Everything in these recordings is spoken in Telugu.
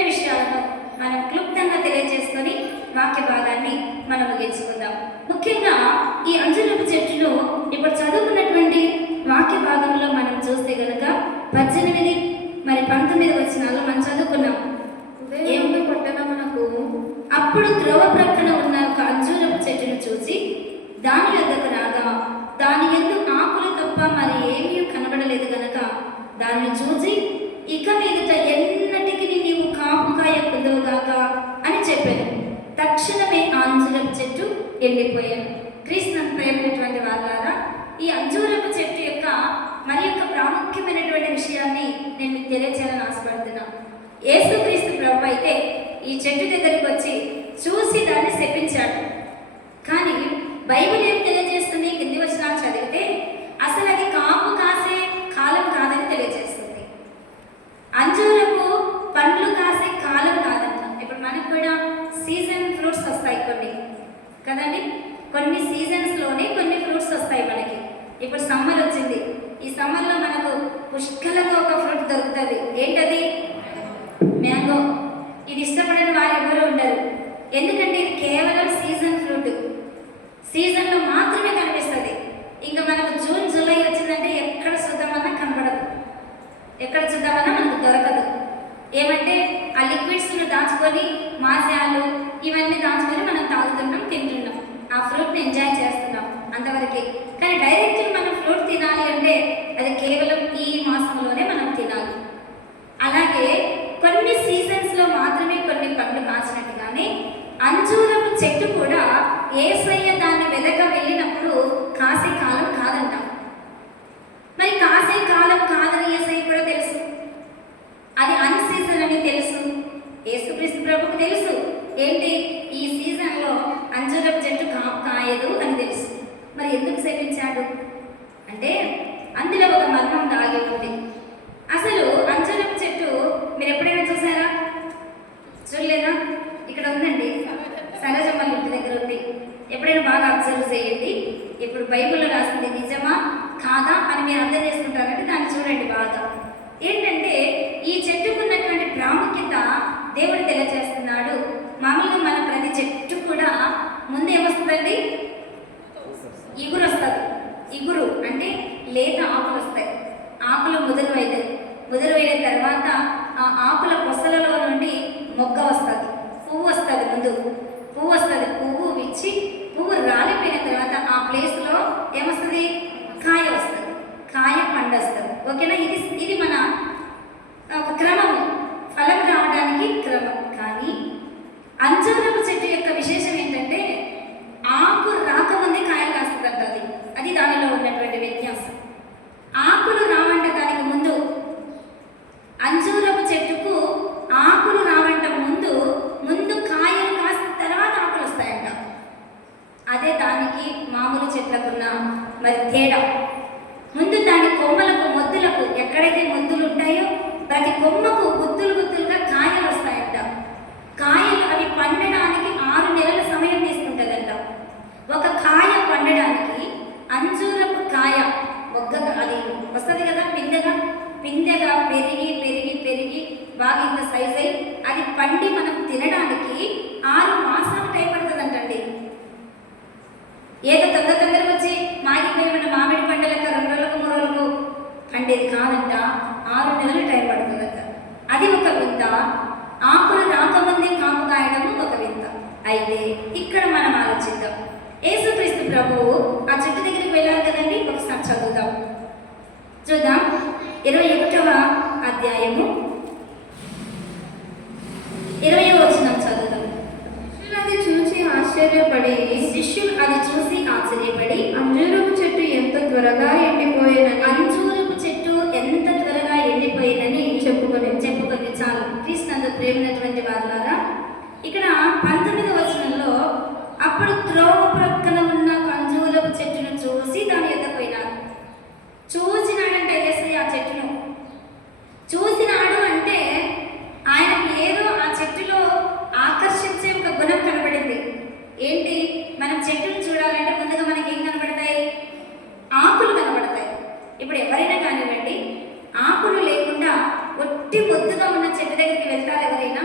కొన్ని విషయాలను మనం క్లుప్తంగా తెలియజేసుకొని వాక్య భాగాన్ని మనం ముగించుకుందాం. ముఖ్యంగా ఈ అంజూరపు చెట్టును ఇప్పుడు చదువుకున్నటువంటి వాక్య భాగంలో మనం చూస్తే కనుక 18 మరి 19 వచనాల్లో మనం చదువుకున్నాం. ఏమి పట్టణమునకు అప్పుడు త్రోవ ప్రక్కన ఉన్న ఒక అంజూరపు చెట్టును చూసి దాని వద్దకు రాగా దాని యందు ఆకులు తప్ప మరి ఏమీ కనబడలేదు గనక దానిని చూసి ఇక మీదట ఎన్నటికి నీవు కాపు కాయకుందువుగాక అని చెప్పాను. తక్షణమే ఆ అంజూరపు చెట్టు ఎండిపోయాను. క్రీస్తును ప్రేమైనటువంటి వాళ్ళారా, ఈ అంజూరపు చెట్టు యొక్క మరి యొక్క ప్రాముఖ్యమైనటువంటి విషయాన్ని నేను మీకు తెలియచేయాలని ఆశపడుతున్నాను. యేసుక్రీస్తు ప్రభు అయితే ఈ చెట్టు దగ్గరికి వచ్చి చూసి దాన్ని శపించాడు. కానీ బైబిల్ ఏం తెలియజేస్తుంది? కింది వచనాలు చదివితే అసలు అది కాపు కాసే కాలం కాదని తెలియజేస్తుంది. అంజూరపు పండ్లు కాసే కాలం కాదంట. ఇప్పుడు మనకు కూడా సీజన్ ఫ్రూట్స్ వస్తాయి కొన్ని కదండి. కొన్ని సీజన్స్లోనే కొన్ని ఫ్రూట్స్ వస్తాయి మనకి. ఇప్పుడు సమ్మర్ వచ్చింది. ఈ సమ్మర్లో మనకు పుష్కలంగా ఒక ఫ్రూట్ దొరుకుతుంది. ఏంటది? మ్యాంగో. ఇది ఇష్టపడని వారు ఎవరు ఉండరు. ఎందుకంటే ఇది కేవలం సీజన్ ఫ్రూట్, సీజన్లో మాత్రమే కనిపిస్తుంది. ఇంకా మనకు జూన్ జూలై వచ్చిందంటే ఎక్కడ చూద్దామన్నా కనపడదు, ఎక్కడ చూద్దామన్నా మనకు దొరకదు. ఏమంటే ఆ లిక్విడ్స్ను దాచుకొని మాసాలు ఇవన్నీ దాచుకొని మనం తాగుతున్నాం, తింటున్నాం, ఆ ఫ్రూట్ని ఎంజాయ్ చేస్తున్నాం అంతవరకే. కానీ డైరెక్ట్గా మనం ఫ్రూట్ తినాలి అంటే అది కేవలం ఈ మాసంలోనే మనం తినాలి. అలాగే కొన్ని సీజన్స్లో మాత్రమే కొన్ని పండ్లు కాసినట్టుగానే అంజూరపు చెట్టు కూడా యేసయ్య దాన్ని వెదక వెళ్ళినప్పుడు కాసే కాలం కాదంట. మరి కాసే కాలం కాదని యేసయ్య కూడా తెలుసు, అది అన్సీజన్ అని తెలుసు. యేసుక్రీస్తు ప్రభుకు తెలుసు ఏంటి ఈ సీజన్లో అంజూరపు చెట్టు కాయదు అని తెలుసు. మరి ఎందుకు శపించాడు అంటే అందులో ఒక మర్మం దాగి ఉంది. అసలు అంజూరపు చెట్టు మీరు ఎప్పుడైనా చూసారా? చూడలేదా? ఇక్కడ ఉందండి, సరజమ్మల ఇంటి దగ్గర ఉంది. ఎప్పుడైనా బాగా అబ్జర్వ్ చేయండి. ఇప్పుడు బైబిల్లో రాసింది నిజమా కాదా అని మీరు అర్థం చేసుకుంటారంటే దాన్ని చూడండి బాగా. ఏంటంటే ఈ చెట్టుకున్నటువంటి ప్రాముఖ్యత దేవుడు తెలియజేస్తున్నాడు. మామూలుగా మన ప్రతి చెట్టు కూడా ముందు ఏమొస్తుందండి? ఇగురు వస్తుంది. ఇగురు అంటే లేత ఆకులు వస్తాయి. ఆకులు ముదురువైన తర్వాత ఆ ఆకుల పొసలలో నుండి మొగ్గ వస్తుంది, పువ్వు వస్తుంది. ముందు పువ్వు వస్తుంది, పువ్వు విచ్చి పువ్వు రాలిపోయిన తర్వాత ఆ ప్లేస్లో ఏమొస్తుంది? కాయ వస్తుంది, కాయ పండు వస్తుంది. ఓకేనా? ఇది మన ఒక క్రమము, ఫలం రావడానికి క్రమం. కానీ అంజూరపు చెట్టు యొక్క విశేషం ఏంటంటే ఆకు రాకముందే కాయలు కాస్తుందంట. అది దానిలో ఉన్నటువంటి వ్యత్యాసం. ఆకులు రావంట దానికి ముందు. అంజూరపు చెట్టుకు ఆకులు రావంట ముందు కాయలు కాసిన తర్వాత ఆకులు వస్తాయంట. అదే దానికి మామూలు చెట్లకున్న మరి తేడా. ముందు దాని కొమ్మలకు మొద్దులకు ఎక్కడైతే మొద్దులు ఉంటాయో ప్రతి కొమ్మకు గుత్తులుగా కాయలు వస్తాయంట. కాయలు అవి పండడానికి 6 నెలల సమయం తీసుకుంటుందంట. ఒక కాయ పండడానికి అంజూరపు కాయ మొగ్గగా అది వస్తుంది కదా, పిందెగా పెరిగి బాగా ఇంత సైజ్ అయి అది పండి మనం తినడానికి 6 మాసాలు టైం పడుతుందంటండి. ఏదో తొందరగా వచ్చి మాగిపోయిన మామిడి పండుగ 2 రోజులకు 3 రోజులకు పండేది కాదంట. 6 నెలలు టైం పడుతుందంట. అది ఒక వింత. ఆకులు రాకముందే కాపు కాయడము ఒక వింత. అయితే ఇక్కడ మనం ఆలోచిద్దాం. యేసుక్రీస్తు ప్రభువు ఆ చెట్టు దగ్గరికి వెళ్ళారు కదండి. ఒకసారి చూద్దాం 21వ అధ్యాయము 20వ వచనం చదువుదాం. శిష్యులు అది చూసి ఆశ్చర్యపడి అంజూరపు చెట్టు ఎంత త్వరగా ఎండిపోయిందని చెప్పుకొని చాలు. క్రీస్తునందు ప్రేమైనటువంటి వారులారా, ఇక్కడ 19వ వచనంలో అప్పుడు త్రోవ ప్రక్కన ఉన్న అంజూరపు చెట్టును చూసి దాని ఎద్దకు పోయినారు. చూసినాడంటే యేసయ్య ఆ చెట్టును చూసినాడు అంటే ఆయనకు ఏదో ఆ చెట్టులో ఆకర్షించే ఒక గుణం కనబడింది. ఏంటి? మనం చెట్టును చూడాలంటే ముందుగా మనకి ఏం కనబడతాయి? ఆకులు కనబడతాయి. ఇప్పుడు ఎవరైనా కానివ్వండి, ఆకులు లేకుండా ఒట్టి మొద్దుగా ఉన్న చెట్టు దగ్గరికి వెళ్తారు ఎవరైనా?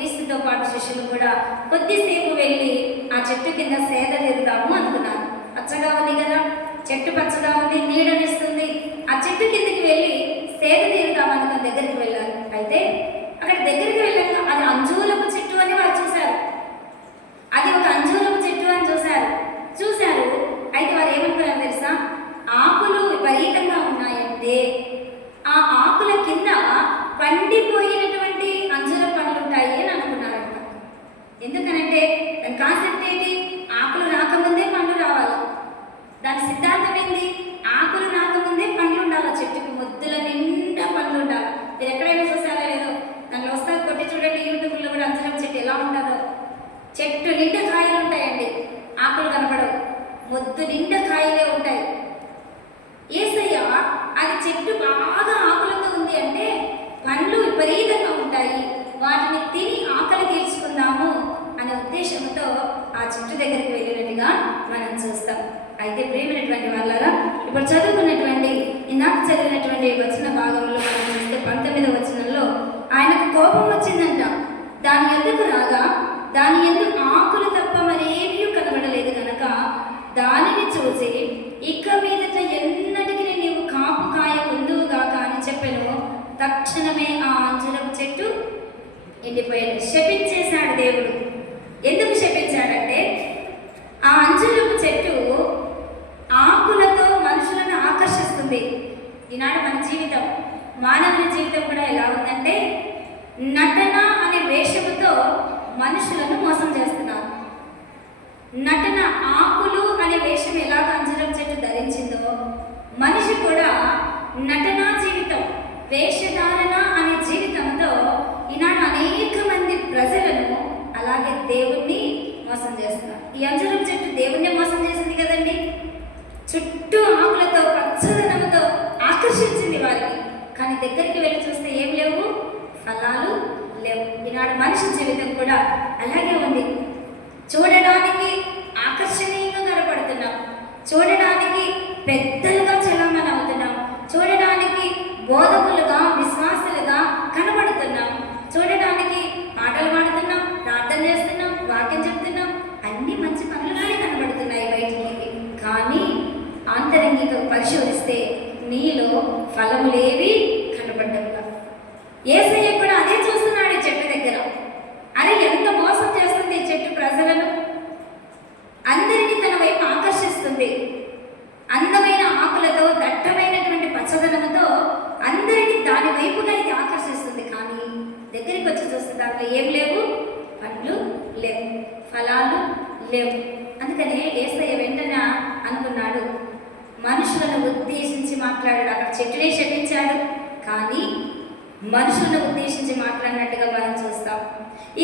క్రీస్తుతో పాటు శిష్యులు కూడా కొద్దిసేపు వెళ్ళి ఆ చెట్టు కింద సేద తీరుదాము అనుకున్నారు. పచ్చగా ఉంది కదా, చెట్టు పచ్చగా ఉంది, నీడనిస్తుంది. ఆ చెట్టు కిందకి వెళ్ళి సేద తీరుదాము అనుకుని దగ్గరికి వెళ్ళారు. అయితే అక్కడ దగ్గరికి వెళ్ళాక అది అంజూరపు చెట్టు అని వారు చూశారు. అది ఒక అంజూరపు చెట్టు అని చూశారు. అయితే వారు ఏమనుకున్నారు తెలుసా? ఆకులు విపరీతంగా ఉన్నాయంటే ఆ ఆకుల కింద పండిపోయినటువంటి అంజూర పండ్లు ఉంటాయి అని అనుకున్నారంట. ఎందుకనంటే దాని కాన్సెప్ట్ ఏంటి? ఆకులు రాకముందే పండ్లు రావాలి. దాని సిద్ధాంతం ఏంటి? ఆకులు రాకముందే పండ్లు ఉండాలి. చెట్టుకి మొద్దుల నిండా పండ్లు ఉండాలి. మీరు ఎక్కడైనా చూసారా లేదో, దానిలో వస్తారు కొట్టి చూడండి, యూట్యూబ్లో కూడా అంజూరపు చెట్టు ఎలా ఉంటుందో. చెట్టు నిండా కాయలు ఉంటాయండి, ఆకులు కనపడవు, మొద్దు నిండా కాయలే ఉంటాయి. యేసయ్య అది చెట్టు బాగా ఆకులతో ఉంది అంటే పండ్లు విపరీతంగా ఉంటాయి, వాటిని తిని ఆకలి తీర్చుకుందాము అనే ఉద్దేశంతో ఆ చెట్టు దగ్గరికి వెళ్ళినట్టుగా మనం చూస్తాం. అయితే ప్రియమైనటువంటి వాళ్ళారా, ఇప్పుడు చదువుకున్నటువంటి ఇందాక చదివినటువంటి వచన భాగంలో మనం చూస్తే 19వ వచనంలో ఆయనకు కోపం వచ్చిందంట. దాని ఎందుకు రాగా దాని ఎందుకు ఆకులు తప్ప మరేమీ కనబడలేదు కనుక దానిని చూసి ఇక మీదట ఎన్నటికి నీవు కాపు కాయ పొందువుగాక అని చెప్పెను. తక్షణమే ఆ అంజూరపు చెట్టు ఎండిపోయాడు. శపించేశాడు దేవుడు. ఎందుకు శపించాడంటే ఆ అంజూరపు చెట్టు ఆకులతో మనుషులను ఆకర్షిస్తుంది. ఈనాడు మన జీవితం, మానవుల జీవితం కూడా ఎలా ఉందంటే నటన అనే వేషముతో మనుషులను మోసం చేస్తున్నారు. నటన, ఆకులు అనే వేషం ఎలాగ అంజూరపు చెట్టు ధరించిందో మనిషి కూడా నటనా జీవితం, వేషధారణ అనే జీవితంతో ఈనాడు అనేక మంది ప్రజలను అలాగే దేవుణ్ణి మోసం చేస్తున్నారు. ఈ అంజూరపు చెట్టు దేవుణ్ణి మోసం చేసింది కదండి. చుట్టూ ఆకులతో పచ్చదనంతో ఆకర్షించింది వారికి. కానీ దగ్గరికి వెళ్ళి చూస్తే ఏం లేవు, ఫలాలు లేవు. ఈనాడు మనిషి జీవితం కూడా అలాగే ఉంది. చూడడానికి ఆకర్షణీయంగా కనపడుతున్నాం, చూడడానికి పెద్దలుగా చలామణి అవుతున్నాం, చూడడానికి బోధకులుగా విశ్వాసులుగా కనబడుతున్నాం, చూడడానికి పాటలు పాడుతున్నాం, ప్రార్థన చేస్తున్నాం, వాక్యం చెప్తున్నాం, అన్ని మంచి పనులుగానే కనబడుతున్నాయి బయటికి. కానీ ఆంతరంగిక పరిశోధిస్తే నీలో ఫలములేవి కనబడ్డం. యేసయ్య కూడా అదే చూస్తున్నాడు ఈ చెట్టు దగ్గర. అరే ఎంత మోసం చేస్తుంది ఈ చెట్టు ప్రజలను, అందరినీ తన వైపు ఆకర్షిస్తుంది. అందమైన ఆకులతో దట్టమైనటువంటి పచ్చదనంతో అందరినీ దాని వైపుగా ఇది ఆకర్షిస్తుంది. కానీ దగ్గరికి వచ్చి చూస్తే దాంట్లో ఏం లేవు, పండ్లు లేవు, ఫలాలు లేవు. అందుకని యేసయ్య వెంటనే అనుకున్నాడు, మనుషులను ఉద్దేశించి మాట్లాడాడు. అక్కడ చెట్టునే శపించాడు, కానీ మనుషులను ఉద్దేశించి మాట్లాడినట్టుగా మనం చూస్తాం.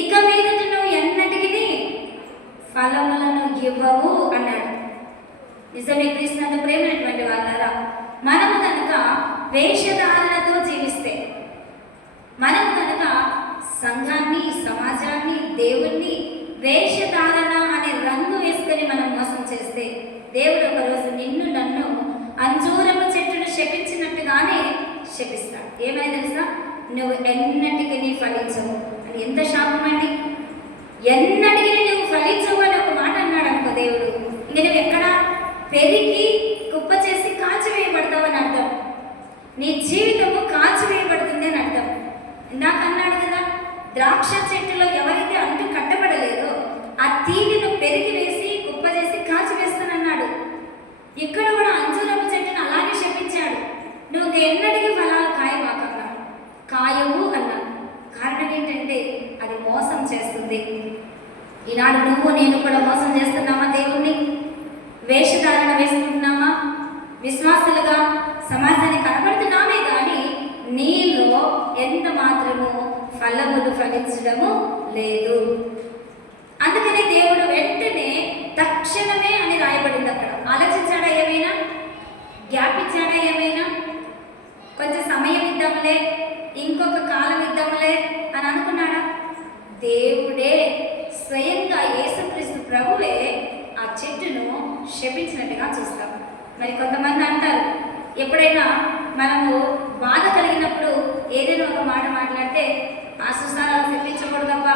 ఇక మీదట నువ్వు ఎన్నటికి ఫలములను ఇవ్వవు అన్నాడు. నిజమే క్రీస్తునందు ప్రేమైనటువంటి వాళ్ళారా, మనము కనుక వేషధారణతో జీవిస్తే, మనము కనుక సంఘాన్ని, సమాజాన్ని, దేవుణ్ణి వేషధారణ అనే రంగు వేసుకొని మనం మోసం చేస్తే దేవుడు ఒకరోజు నిన్ను నన్ను అంజూరపు చెట్టును శపించినట్టుగానే శపిస్తాడు. ఏమైనా తెలుసా? నువ్వు ఎన్నటికి ఫలించవు అని. ఎంత శాపం అండి! ఎన్నటికి నువ్వు ఫలించవు అని ఒక మాట అన్నాడు అనుకో దేవుడు, ఇంక నువ్వు ఎక్కడ పెరిగి కుప్ప చేసి కాల్చివేయబడతావు అని అర్థం. నీ జీవితము కాల్చివేయబడుతుంది అని అర్థం. ఇందాక అన్నాడు కదా, ద్రాక్ష చెట్టులో ఎవరైతే అంటు కట్టబడలేదో ఆ తీగను పెరిగి వేసి కుప్ప చేసి కాల్చివేస్తానన్నాడు. ఇక్కడ కూడా అంజూరపు చెట్టును అలాగే శపించాడు. నువ్వు ఎన్నటికీ ఫలాలు కాయవాకన్నాడు, కాయవు అన్నాడు. కారణం ఏంటంటే అది మోసం చేస్తుంది. ఈనాడు నువ్వు నేను కూడా మోసం చేస్తున్నామా దేవుణ్ణి? వేషధారణ వేసుకుంటున్నామా? విశ్వాసులుగా సమాజాన్ని కనబడుతున్నామే కానీ నీలో ఎంత మాత్రము ఫలములు ఫలించడము లేదు. అందుకని దేవుడు వెంటనే తక్షణమే అని రాయబడింది అక్కడ. ఆలోచించాడా ఏమైనా? గ్యాప్ ఇచ్చాడా ఏమైనా? కొంచెం సమయం ఇద్దాంలే, ఇంకొక కాలం ఇద్దాంలే అని అనుకున్నాడా? దేవుడే స్వయంగా యేసుక్రీస్తు ప్రభువే ఆ చెట్టును శపించినట్టుగా చూస్తాం. మరి కొంతమంది అంటారు, ఎప్పుడైనా మనము బాధ కలిగినప్పుడు ఏదైనా ఒక మాట మాట్లాడితే ఆ సుసారాలు శపించకూడదబ్బా,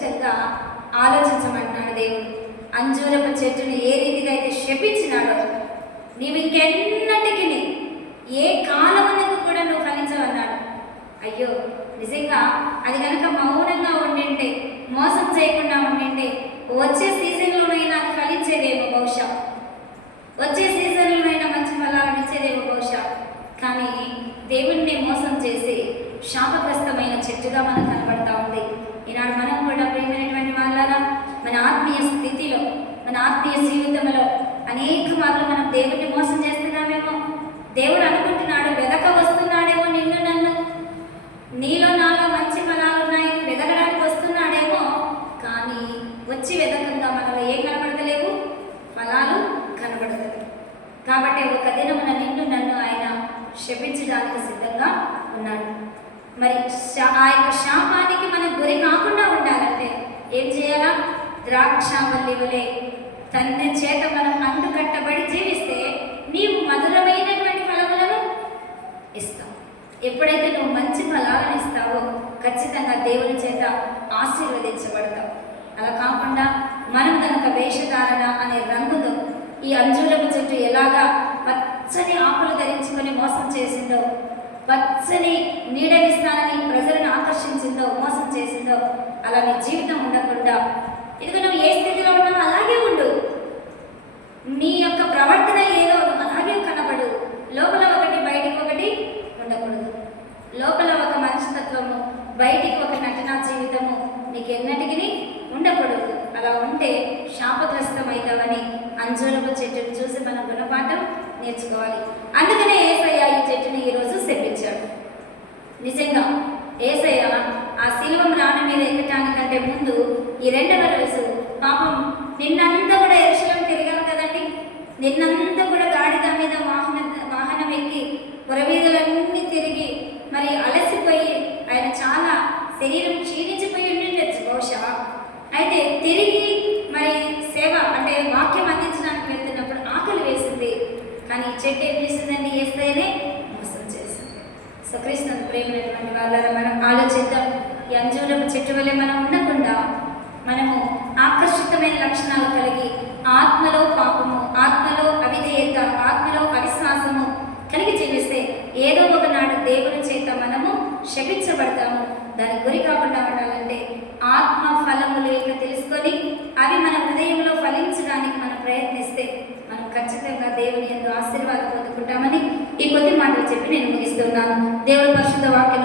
ఖచ్చితంగా ఆలోచించమంటున్నాడు దేవుడు. అంజూరపు చెట్టుని ఏ రీతిగా అయితే శపించినాడో, నీవు ఇంకెన్నటికి ఏ కాలమునకు కూడా నువ్వు ఫలించవన్నాడు. అయ్యో, నిజంగా అది కనుక మౌనంగా ఉండింటే, మోసం చేయకుండా ఉండింటే, వచ్చే సీజన్లోనైనా అది ఫలించేదేమో బహుశా, వచ్చే సీజన్లోనైనా మంచి ఫలాలను ఇచ్చేదేమో బహుశా. కానీ దేవుణ్ణి మోసం చేసి శాపగ్రస్తమైన చెట్టుగా మనకు కనబడతా ఉంది. ఈనాడు మనం కూడా ప్రియమైనటువంటి వాళ్ళారా, మన ఆత్మీయ స్థితిలో, మన ఆత్మీయ జీవితంలో అనేక మార్లు మనం దేవుణ్ణి మోసం చేస్తున్నామేమో. దేవుడు అనుకుంటున్నాడు, వెదక వస్తున్నాడేమో నిన్ను నన్ను, నీలో నాలో మంచి ఫలాలు ఉన్నాయి, వెదకడానికి వస్తున్నాడేమో. కానీ వచ్చి వెదకంగా మనలో ఏం కనబడతలేవు, ఫలాలు కనబడతలేవు. కాబట్టి ఒక దినమున నిన్ను నన్ను ఆయన శపించడానికి సిద్ధంగా ఉన్నాడు. మరి ఆ యొక్క శాపానికి మనం గురి కాకుండా ఉండాలంటే ఏం చేయాలా? ద్రాక్షావల్లి వలె తండ్రి చేత మనం అంటుకట్టబడి జీవిస్తే నీవు మధురమైనటువంటి ఫలములను ఇస్తావు. ఎప్పుడైతే నువ్వు మంచి ఫలాలను ఇస్తావో ఖచ్చితంగా దేవుని చేత ఆశీర్వదించబడతావు. అలా కాకుండా మనం కనుక వేషధారణ అనే రంగుతో ఈ అంజూరపు చెట్టు ఎలాగా పచ్చని ఆకులు ధరించుకొని మోసం చేసిందో, పచ్చని నీడనిస్తానని ప్రజలను ఆకర్షించిందో, మోసం చేసిందో, అలా నీ జీవితం ఉండకుండా, ఇదిగో నువ్వు ఏ స్థితిలో ఉన్నావో అలాగే ఉండు. నీ యొక్క ప్రవర్తన ఏదో అలాగే కనబడు. లోపల ఒకటి బయటికి ఒకటి ఉండకూడదు. లోపల ఒక మనస్తత్వము, బయటికి ఒక నటనా జీవితము నీకు ఎన్నటికి ఉండకూడదు. అలా ఉంటే శాపగ్రస్తమవుతావని అంజూరపు చెట్టును చూసి మనం గుణపాఠం నేర్చుకోవాలి. అందుకనే యేసయ్య ఈ చెట్టుని ఈరోజు శపించాడు. నిజంగా యేసయ్య ఆ శిలువ మ్రాణి మీద ఎక్కటానికంటే ముందు ఈ రెండవ రోజు పాపం నిన్నంతా కూడా యెరూషలేము తిరిగాం కదండి. నిన్నంతా కూడా గాడిద మీద వాహనం ఎక్కి పురవీధులన్నీ తిరిగి మరి అలసిపోయి ఆయన చాలా శరీరం క్షీణించిపోయి ఉండిండొచ్చు బహుశా. అయితే తిరిగి మరి సేవ అంటే వాక్యం అందించడానికి వెళ్తున్నప్పుడు ఆకలి వేసింది. కానీ చెట్టు ఏం చేసిందండి? యేసయ్యనే మోసం చేసింది. సో క్రీస్తును ప్రేమైనటువంటి వాళ్ళని మనం ఆలోచిద్దాం. ఈ అంజూరపు చెట్టు వల్లే మనం ఉండకుండా మనము ఆకర్షితమైన లక్షణాలు కలిగి ఆత్మలో పాపము, ఆత్మలో అవిధేయత, ఆత్మలో అవిశ్వాసము కలిగి జీవిస్తే ఏదో ఒకనాడు దేవుని చేత మనము శపించబడతాము. దాని గురి కాకుండా ఉండాలంటే ఆత్మ ఫలములు యొక్క తెలుసుకొని అవి మన హృదయంలో ఫలించడానికి మనం ప్రయత్నిస్తే మనం ఖచ్చితంగా దేవుని యందు ఆశీర్వాదం పొందుకుంటామని ఈ కొద్ది మాటలు చెప్పి నేను ముగిస్తున్నాను. దేవుడి పరిశుద్ధ వాక్యం